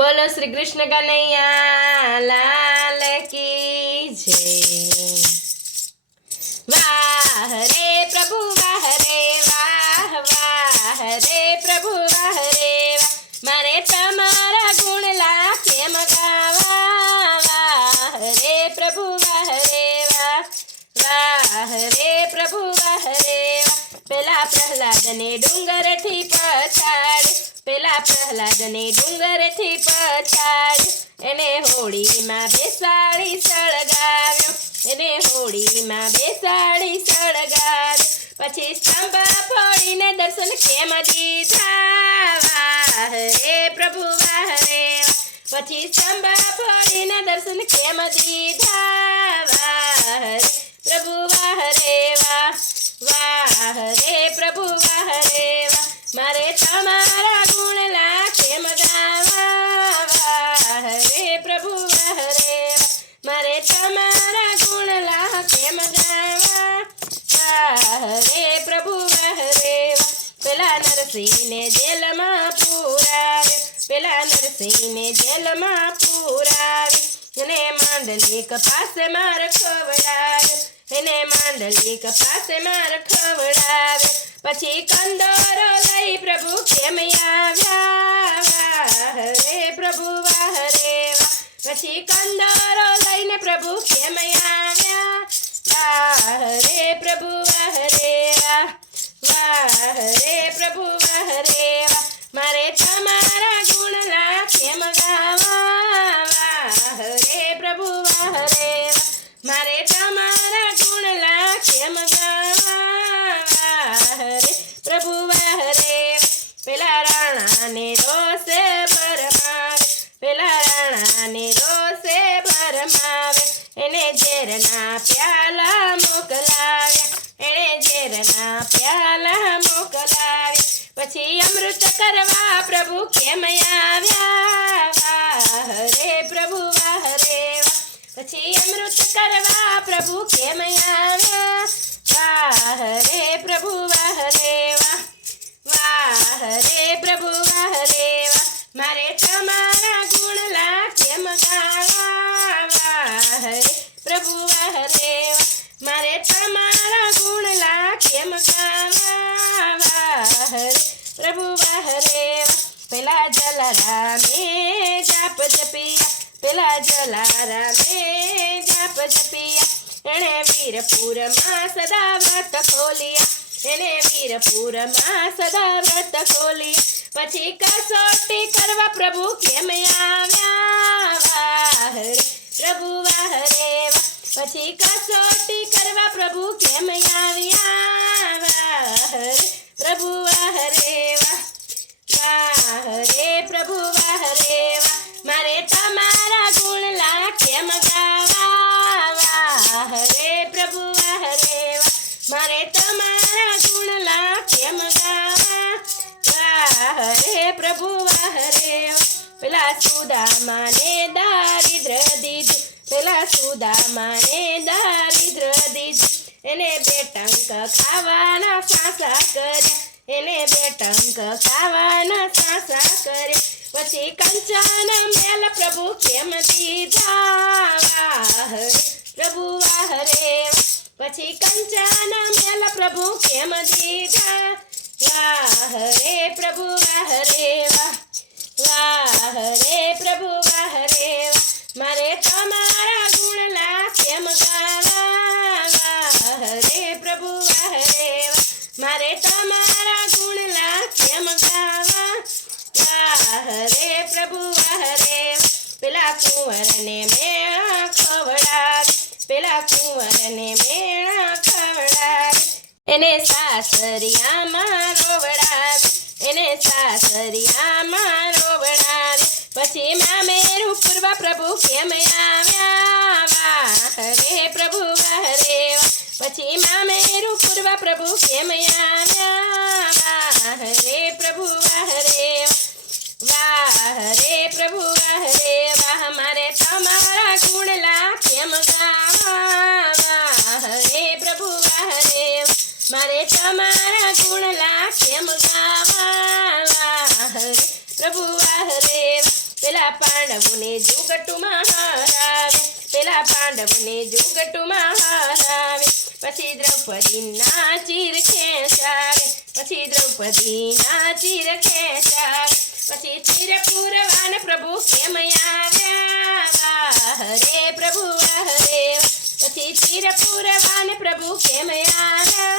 बोलो श्री कृष्ण कन्हैया लाल की जय। वाह रे प्रभु वाह रे वाह वाह रे प्रभु वाह रे वाह मारे तमारा गुण लाखे मगावा। वाह रे प्रभु वाह रे वाह वाह रे प्रभु वाह रे वाह पेला प्रहलाद ने डूंगर थी पछाड़ पेला प्रहलाद ने डूंगर थी पछाड़ एने होड़ी में बेसाड़ी सळगाव्यो एने होड़ी में बेसाड़ी सळगाव्यो पछी स्तंभ फोड़ीने दर्शन केम दीधा। वाह रे प्रभु वाह रे पछी स्तंभ फोड़ीने दर्शन केम दीधा। वाह रे प्रभु वाह रे वाह वाह रे प्रभु वाह रे वाह मारे तमारा गुण लाखे मगावा। वाह रे प्रभु वाह रे वाह मारे तमारा गुण लाखे मगावा। वाह रे प्रभु वाह रे वाह पेला नरसिंह ने जेल में पूराव्यो पेला नरसिंह ने जेल में पूराव्यो એને માંડલિક પાસે માર ખવડાવ્યો એને માંડલિક પાસે માર ખવડાવ્યો પછી કંદોરો લઈ પ્રભુ કેમ આવ્યા। વાહ રે પ્રભુ વાહ રે વાહ પછી કંદોરો લઈને પ્રભુ કેમ આવ્યા। વાહ રે પ્રભુ વાહ રે વાહ વાહ રે પ્રભુ વાહ રે વાહ મારે તમારા ગુણ લાખે મગાવા। વાહ રે પ્રભુ વાહ રે વાહ મારે તમારા ગુણ લાખે મગાવા। વાહ રે પ્રભુ વાહ રે વાહ પેલા રાણાને રોષે ભરમાવે પેલા રાણાને રોષે ભરમાવે એને ઝેરના પ્યાલા મોકલાવ્યા એણે ઝેરના પ્યાલા મોકલાવ્યા પછી અમૃત કરવા પ્રભુ કેમ આવ્યા। વાહ રે પ્રભુ વાહ રે વાહ પછી અમૃત કરવા પ્રભુ કેમ આવ્યા। વાહ રે પ્રભુ વાહ રે વાહ વાહ રે પ્રભુ વાહ રે વાહ મારે તમારા ગુણ લાખે મગાવા। વાહ રે પ્રભુ વાહ રે વાહ મારે તમારા ગુણ લાખે મગાવા। વાહ રે પ્રભુ વાહ રે વાહ પેલા જલારામે જાપ જપિયા પેલા જલારામે જાપ જપિયા એણે વીરપુરમાં સદા વ્રત ખોલિયા એને વીરપુરમાં સદા વ્રત ખોલિયા પછી કસોટી કરવા પ્રભુ કેમ આવ્યા। વાહ રે પ્રભુ વાહ રે વાહ પછી કસોટી કરવા પ્રભુ કેમ આવ્યા। વાહ રે પ્રભુ વાહ રે વાહ વાહ રે પ્રભુ વાહ રે વાહ મારે તમારા ગુણ લાખે મગાવા। વાહ રે પ્રભુ વાહ રે વાહ મારે તમારા ગુણ લાખે મગાવા। વાહ રે પ્રભુ વાહ રે વાહ પેલા સુદામાને દારિદ્ર દીધું પેલા સુદામાને દારિદ્ર દીધું એને બે ટંક ખાવાના સાસા કર્યા એને બે ટંક ખાવાના સાસા કર્યા પછી કંચન મેલ પ્રભુ કેમ દીધા। વાહ રે પ્રભુ વાહ રે વાહ પછી કંચન મેલ પ્રભુ કેમ દીધા। વાહ રે પ્રભુ વાહ રે વાહ વાહ રે પ્રભુ વાહ રે વાહ મારે તમારા ગુણ લાખે મગાવા। વાહ રે પ્રભુ વાહ રે વાહ મારે તમારા ગુણ લાખે મગાવા। વાહ રે પ્રભુ વાહ રે વાહ પેલા કુંવરને મેણા ખવડાવી પેલા કુંવરને મેણા ખવડાવી એને સાસરિયામાં રોવડાવી એને સાસરિયામાં રોવડાવી પછી મામેરું પૂરવા પ્રભુ કેમ આવ્યા। વાહ રે પ્રભુ વાહ રે વાહ પછી મામેરું પૂરવા પ્રભુ કેમ આવ્યા। વાહ રે પ્રભુ વાહ રે વાહ રે પ્રભુ વાહ રે વાહ મારે તમારા ગુણ લાખે મગાવા। વાહ રે પ્રભુ વાહ રે મારે તમારા ગુણ લાખે મગાવા। વાહ રે પ્રભુ વાહ રે પેલા પાંડવોને જુગટુમાં હરાવે, પેલા પાંડવોને જુગટુમાં હરાવે. પછી દ્રૌપદીના ચીર ખેંચાવે, પછી દ્રૌપદીના ચીર ખેંચાવે. પછી ચીર પૂરવાન પ્રભુ કેમ આવ્યા, વાહ રે પ્રભુ વાહ રે. પછી ચીર પૂરવાન પ્રભુ કેમ આવ્યા,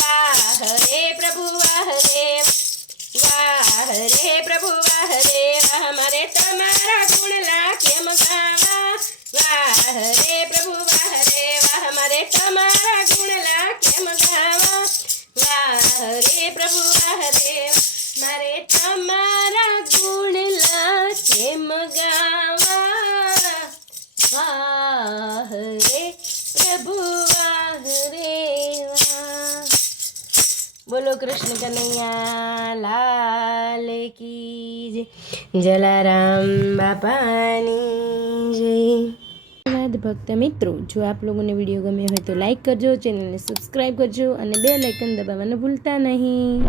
વાહ રે પ્રભુ વાહ રે. વાહ રે પ્રભુ વાહ રે વાહ, મારે તમારા ગુણલા કેમ ગાવા, વાહ રે પ્રભુ વાહ રે વાહ, મારે તમારા ગુણલા કેમ ગાવા, વાહ રે પ્રભુ વાહ રે. મારે તમારા ગુણલા કેમ ગાવા, વાહ રે પ્રભુ વાહ રે વાહ. બોલો કૃષ્ણ કનૈયા લાલ કી જય, જલારામ બાપાની જય. ધન્યવાદ ભક્ત મિત્રો. જો આપ લોકોને વિડીયો ગમ્યો હોય તો લાઈક કરજો, ચેનલને સબસ્ક્રાઈબ કરજો અને બેલ આઇકન દબાવવાનું ભૂલતા નહીં.